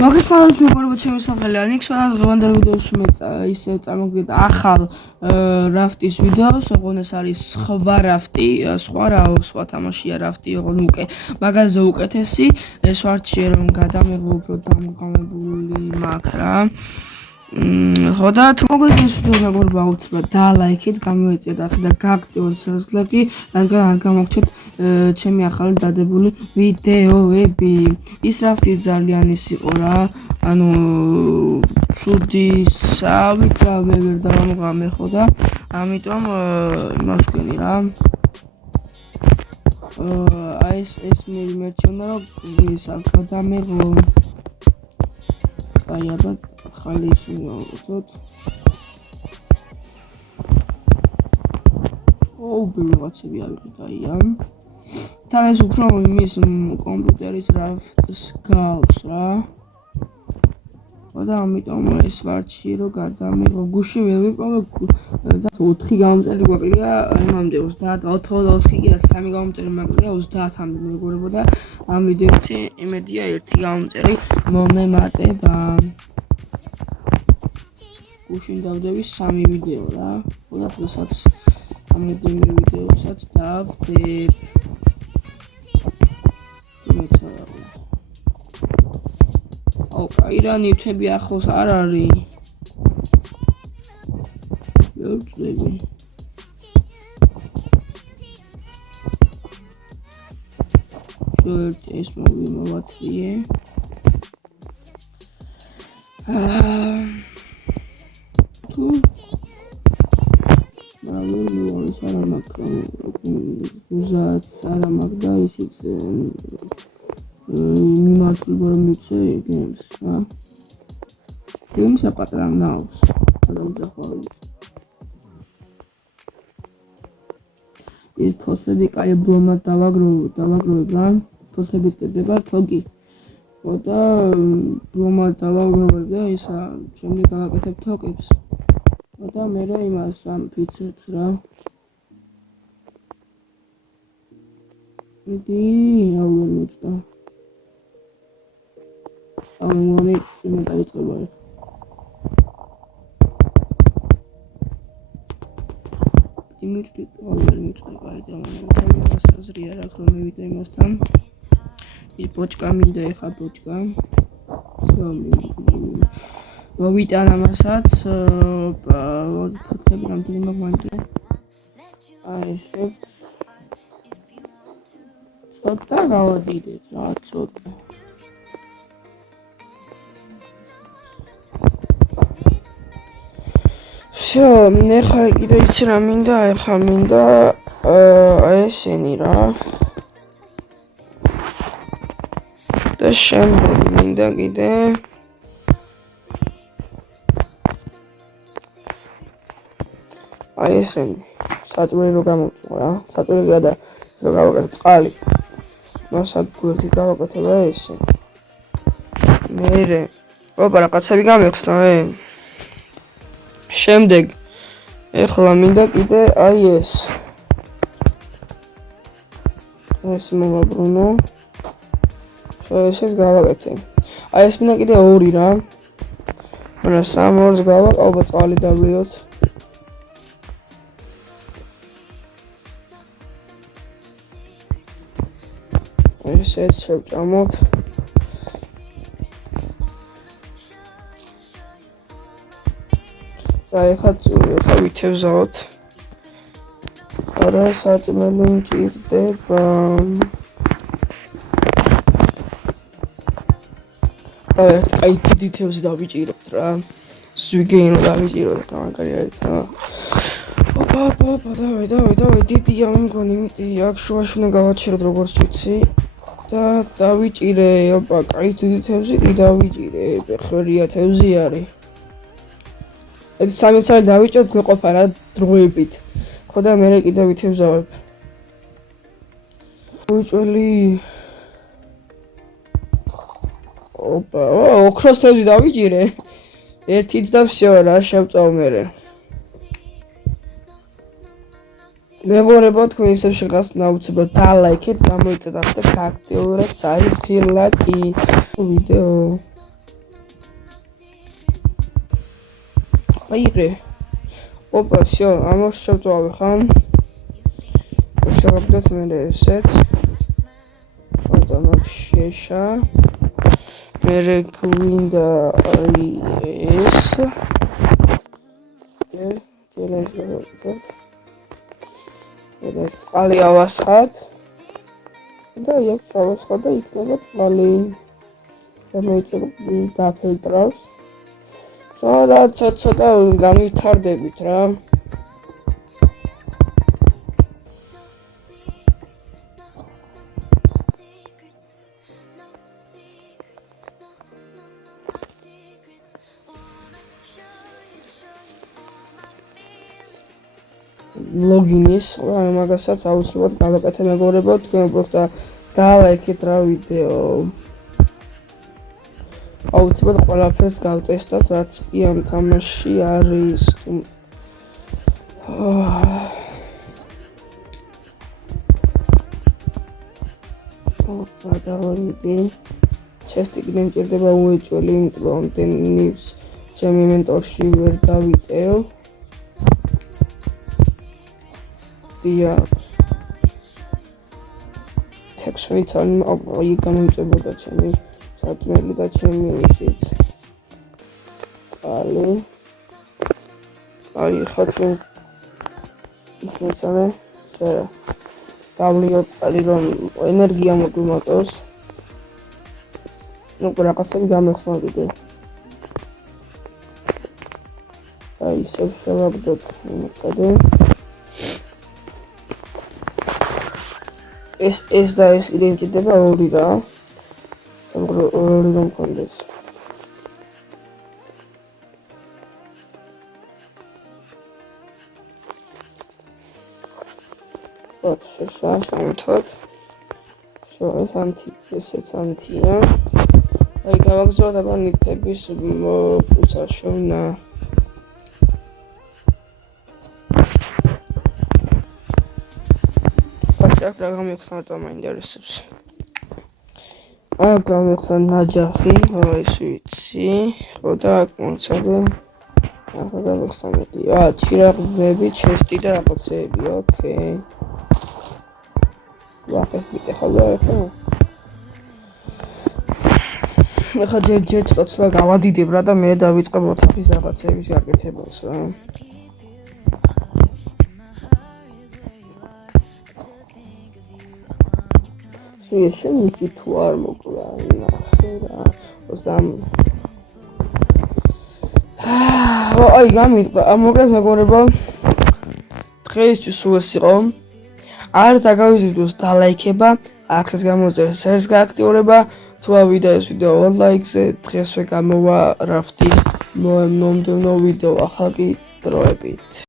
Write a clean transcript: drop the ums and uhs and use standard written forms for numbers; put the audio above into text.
მოგესალმებით მეგობრებო, ჩემი სახელია ნიქსო და დღევანდელ ვიდეოში მე ისევ წარმოგიდგენთ ახალ რაფტის ვიდეოს. ოღონდ ეს არის სხვა რაფტი, სხვა თამაშია რაფტი, ოღონდ მაგაზე უკეთესი. ეს ვარჩიე რომ გადამეღო უფრო დამღამებული მაქვს რა. ხო და თუ მოგეწონს ვიდეო მეგობრებო, აუცილებლად დალაიქეთ, გამოეწიოთ ახლა და გააქტიუროთ სერვისლები, რადგან არ გამოგჩეთ ჩემი ახალი დადებული ვიდეოები. ის რაფტი ძალიან ის იყო რა, ანუ ჩუდისავით რა მე ვერ დავამღამე ხო და ამიტომ იმას ვქენი რა. აი ეს მერჩენა რომ ის გადამეღო. აი აბა ხალი ისინი ვუწოთ. ვიღაცები ავიღეთ აი ამ. თან ეს უფრო იმის კომპიუტერის რაფტს გავს რა. და ამიტომ ეს ვარჩიე რომ გადამეღო. გუში ვერ ვიყავ და 4 გამომწერი გვაკლია იმამდე 30 კი 3 გამომწერი მაკლია 30-მდე მეგობრებო და ამ ვიდეოში იმედია 1 გამომწერი მომემატება. გუშინ დავდები 3 ვიდეო რა. და დღესაც ამოდემე ვიდეოსაც დავდებ. აირანი თები ახლოს არ არის. ვერ წვევი. შორტ ეს მოვათრიე. თუ უზად არ მაგდა ისიც მიმართულება რომ მიცე გემს რა. გემს აპატრა ნავს. და უძახავი. ის ფოსები კაი ბლომად დავაგროვებ რა. ფოსები წდება თოგი. ხო და ბლომად დავაგროვებ და ისა შემდეგ გავაკეთებ თოკებს. და მე იმას ამ ფიცრებს რა. მიდი აუერ მოწდა. ამონი იმენ დაიწყება. დიმიტრი აუერ მოწდა გაიდა ამას აზრი არ აქვს რომ მივიდე იმასთან. ის ბოჭკა მინდა ეხა ბოჭკა. მოვიტან ამასაც ფოტოები რამდენი მაგმანტია. აი ეს ცოტა გავადიდეთ რა ცოტა. всё, ეხა კიდე იცი რა მინდა, ეხა მინდა აი ესენი რა. და შემდეგ მინდა კიდე აი ესენი საწვრილი რო გამოვწვა რა. საწვრილი და რო გავაკეთე წყალი. მასად გვერდით გავაკეთე რა ესე. მერე ოპა რაღაცები გამექცნა შემდეგ ეხლა მინდა კიდე აი ეს მოვაბრუნო. ესეც გავაკეთე. აი ეს მინდა კიდე 2 რა. მაგრამ 3-2-ს გავაკავ წყალი დავლიოთ. ესეც შევჭამოთ. და ეხლა ვითევზავთ. არა საჭმელი მჭირდება. და აი დიდი თევზი დავიჭიროთ რა. ზვიგენი დავიჭიროთ და მაგარი არის რა. ოპა დავай დიდია მგონი მიტი აქ შუაში უნდა გავაჩეროთ როგორც ვიცი. და დავიჭირე ოპა კაი დიდი თევზი კი დავიჭირე. ფერია თევზი არის. ეს 3 წელი დავიჭოთ გვეყოფა რა დროებით. ხო და მე კიდე ვითევზავებ. უჭველი. ოპა, ოქროს თევზი დავიჭირე. ერთიც და всё რა შევწავ მე. მეგობრებო, თქვენ ისევ შეღასნა უცებად დალაიქეთ, გამოიწევთ და გააქტიურეთ საის ხილაკი ვიდეო. აიღე. ოპა, всё, ამას შევწავე ხან. შევაგდოთ მე ესეც. ოდანო შეშა. მე გვინდა ეს. ეს წყალი ავასხათ. და იქ ავასხათ და იქნება წყალი. შემოიწევ დაფილტრავს. რა ცოტა განვითარდებით რა. ლოგინის, მაგასაც აუცილებლად გავაკეთე მეგობრებო, თქვენ უბრალოდ დაალაიქეთ რა ვიდეო. აუცილებლად ყველაფერს გავტესტავთ, რაც კი ამ თამაში არის. ოპა, დავიდი. ჩესტი კიდე მჭირდება უეჭველი, იმიტომ რომ დენივს ჩემი მენტორში ვერ დავიტევ. დია ტექსტით ან აი გამომწებოდა ჩემი სათმელი და ჩემი ისიც ალი აი ხათო ისმეცანე დავლიოთ ალი რომ ენერგია მოგვიმატოს ნუ რაღაცები გამეხმარდე აი შევაგდოთ იმედად ეს და ეს კიდე მჭირდება ორი რა. ორი რომ მქონდეს. შევშავოთ. ეს ანთია. აი გავაგზავნოთ აბა ნივთების უცაშოვნა. რა გამიხსნა და მაინტერესებს. გამიხსნა ნაჯახი, ის ვიცი. ხო და კონცერტი. ახლა გამიხსნა მეტი. ჩირაღები, ჩესტი და რაღაცეები, ოკეი. ვახეს მიტეხავდა ახლა. ახლა ჯერ ცოტა გავადიდებ რა და მე დავიწყებ ოთახის რაღაცეების გაკეთებას რა. შემიძლია თუ არ მოკლა ნახე რა აი გამიყვა მოკლედ მეგობრებო დღეისთვის სულ ეს იყო არ დაგავიწყდოს და ლაიქება აქეს გამოწერს ეს გააქტიურება თუ ავიდა ეს ვიდეო ორ ლაიქზე დღესვე გამოვა რაფტის მომდევნო ვიდეო ახალ კი დროებით